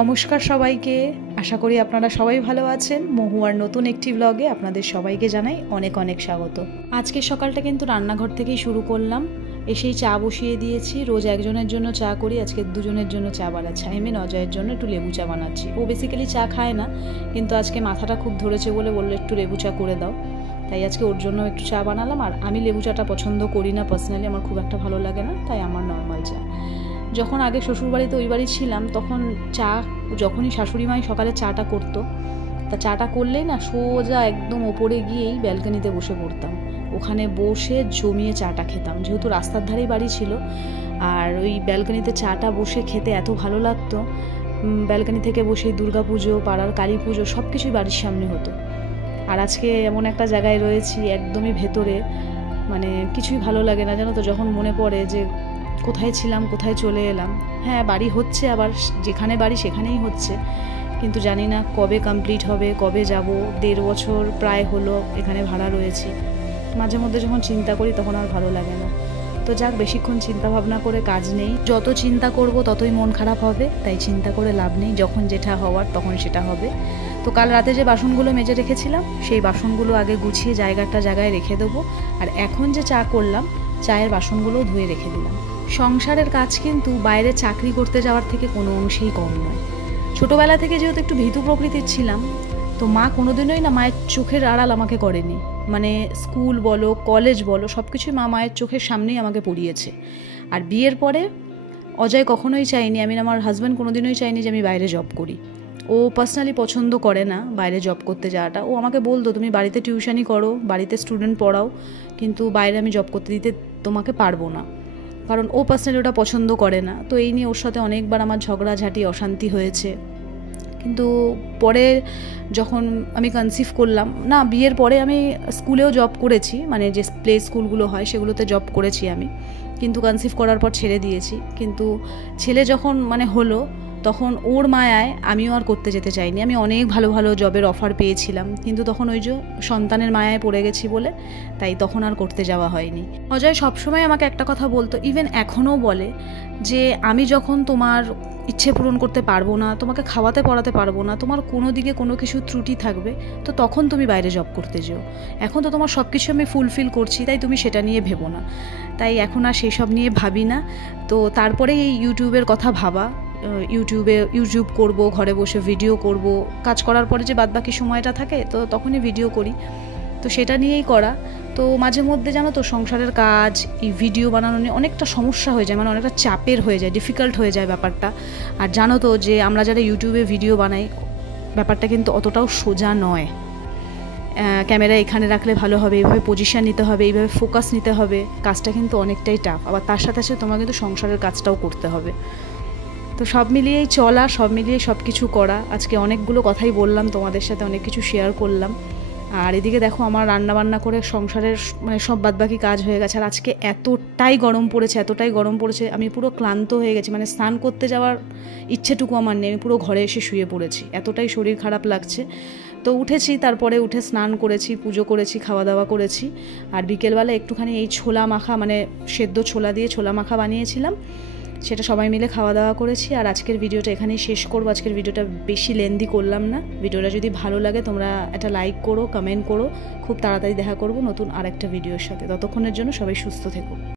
নমস্কার সবাইকে, আশা করি আপনারা সবাই ভালো আছেন। মহুয়ার নতুন একটি ব্লগে আপনাদের সবাইকে জানাই অনেক অনেক স্বাগত। আজকে সকালটা কিন্তু রান্নাঘর থেকেই শুরু করলাম। এসেই চা বসিয়ে দিয়েছি। রোজ একজনের জন্য চা করি, আজকে দুজনের জন্য চা বানাচ্ছি। আমি অজয়ের জন্য একটু লেবু চা বানাচ্ছি। ও বেসিক্যালি চা খায় না, কিন্তু আজকে মাথাটা খুব ধরেছে বলে বললো একটু লেবু চা করে দাও, তাই আজকে ওর জন্য একটু চা বানালাম। আর আমি লেবু চাটা পছন্দ করি না, পার্সোনালি আমার খুব একটা ভালো লাগে না, তাই আমার নর্মাল চা। যখন আগে শ্বশুরবাড়িতে ওই বাড়ি ছিলাম তখন চা যখনই শাশুড়ি মাই সকালে চাটা করতো, তা চাটা করলেই না সোজা একদম ওপরে গিয়েই ব্যালকনিতে বসে পড়তাম। ওখানে বসে জমিয়ে চাটা খেতাম, যেহেতু রাস্তার ধারেই বাড়ি ছিল। আর ওই ব্যালকনিতে চাটা বসে খেতে এত ভালো লাগতো। ব্যালকনি থেকে বসে দুর্গা পুজো, পাড়ার কালী পুজো সব কিছুই বাড়ির সামনে হতো। আর আজকে এমন একটা জায়গায় রয়েছি একদমই ভেতরে, মানে কিছুই ভালো লাগে না জানো তো। যখন মনে পড়ে যে কোথায় ছিলাম, কোথায় চলে এলাম। হ্যাঁ, বাড়ি হচ্ছে, আবার যেখানে বাড়ি সেখানেই হচ্ছে, কিন্তু জানি না কবে কমপ্লিট হবে, কবে যাব। 1.5 বছর প্রায় হলো এখানে ভাড়া রয়েছি। মাঝে মধ্যে যখন চিন্তা করি তখন আর ভালো লাগে না। তো যাক, বেশিক্ষণ চিন্তা ভাবনা করে কাজ নেই। যত চিন্তা করব ততই মন খারাপ হবে, তাই চিন্তা করে লাভ নেই। যখন যেটা হওয়ার তখন সেটা হবে। তো কাল রাতে যে বাসনগুলো মেজে রেখেছিলাম সেই বাসনগুলো আগে গুছিয়ে জায়গায় রেখে দেবো। আর এখন যে চা করলাম, চায়ের বাসনগুলোও ধুয়ে রেখে দিলাম। সংসারের কাজ কিন্তু বাইরে চাকরি করতে যাওয়ার থেকে কোনো অংশেই কম নয়। ছোটোবেলা থেকে যেহেতু একটু ভীতু প্রকৃতির ছিলাম, তো মা কোনোদিনই না মায়ের চোখের আড়াল আমাকে করেনি। মানে স্কুল বলো, কলেজ বলো, সব কিছুই মায়ের চোখের সামনেই আমাকে পড়িয়েছে। আর বিয়ের পরে অজয় কখনোই চাইনি, আমার হাজব্যান্ড কোনোদিনই চাইনি যে আমি বাইরে জব করি। ও পার্সোনালি পছন্দ করে না বাইরে জব করতে যাওয়াটা। ও আমাকে বলতো তুমি বাড়িতে টিউশনই করো, বাড়িতে স্টুডেন্ট পড়াও, কিন্তু বাইরে আমি জব করতে দিতে তোমাকে পারবো না, কারণ ও পার্সোনালি ওটা পছন্দ করে না। তো এই নিয়ে ওর সাথে অনেকবার আমার ঝগড়াঝাটি, অশান্তি হয়েছে। কিন্তু পরে যখন আমি কনসিভ করলাম না, বিয়ের পরে আমি স্কুলেও জব করেছি, মানে যে প্লে স্কুলগুলো হয় সেগুলোতে জব করেছি আমি, কিন্তু কনসিভ করার পর ছেড়ে দিয়েছি। কিন্তু ছেলে যখন হলো, তখন ওর মায়ায় আমিও আর করতে যেতে চাইনি। আমি অনেক ভালো ভালো জবের অফার পেয়েছিলাম, কিন্তু তখন ওই যে সন্তানের মায়ায় পড়ে গেছি বলে তাই তখন আর করতে যাওয়া হয়নি। অজয় সবসময় আমাকে একটা কথা বলতো, ইভেন এখনও বলে, যে আমি যখন তোমার ইচ্ছে পূরণ করতে পারবো না, তোমাকে খাওয়াতে পড়াতে পারবো না, তোমার কোনো দিকে কোনো কিছু ত্রুটি থাকবে, তো তখন তুমি বাইরে জব করতে যেও। এখন তো তোমার সব কিছু আমি ফুলফিল করছি, তাই তুমি সেটা নিয়ে ভেবো না। তাই এখন আর সেসব নিয়ে ভাবি না। তো তারপরে এই ইউটিউবের কথা ভাবা, ইউটিউব করব, ঘরে বসে ভিডিও করব। কাজ করার পরে যে বাদবাকি সময়টা থাকে তো তখনই ভিডিও করি, তো সেটা নিয়েই করা। তো মাঝে মধ্যে জানো তো সংসারের কাজ, এই ভিডিও বানানো নিয়ে অনেকটা সমস্যা হয়ে যায়, অনেকটা চাপের হয়ে যায়, ডিফিকাল্ট হয়ে যায় ব্যাপারটা। আর জানো তো যে আমরা যারা ইউটিউবে ভিডিও বানাই, ব্যাপারটা কিন্তু অতটাও সোজা নয়। ক্যামেরা এখানে রাখলে ভালো হবে, এইভাবে পজিশান নিতে হবে, এইভাবে ফোকাস নিতে হবে, কাজটা কিন্তু অনেকটাই টাফ। আবার তার সাথে সাথে তোমার কিন্তু সংসারের কাজটাও করতে হবে। তো সব মিলিয়েই চলা, সব মিলিয়ে সব কিছু করা। আজকে অনেকগুলো কথাই বললাম তোমাদের সাথে, অনেক কিছু শেয়ার করলাম। আর এদিকে দেখো আমার রান্নাবান্না করে সংসারের সব বাদবাকি কাজ হয়ে গেছে। আর আজকে এতটাই গরম পড়েছে, আমি পুরো ক্লান্ত হয়ে গেছি। স্নান করতে যাওয়ার ইচ্ছেটুকু আমার নেই, আমি পুরো ঘরে এসে শুয়ে পড়েছি, এতটাই শরীর খারাপ লাগছে। তো উঠেছি, তারপরে উঠে স্নান করেছি, পুজো করেছি, খাওয়া দাওয়া করেছি। আর বিকেলবেলা একটুখানি এই ছোলা মাখা, সেদ্ধ ছোলা দিয়ে ছোলা মাখা বানিয়েছিলাম, সেটা সবাই মিলে খাওয়া দাওয়া করেছি। আর আজকের ভিডিওটা এখানেই শেষ করবো। আজকের ভিডিওটা বেশি লেন্দি করলাম না। ভিডিওটা যদি ভালো লাগে তোমরা একটা লাইক করো, কমেন্ট করো। খুব তাড়াতাড়ি দেখা করবো নতুন আরেকটা ভিডিওর সাথে। ততক্ষণের জন্য সবাই সুস্থ থেকো।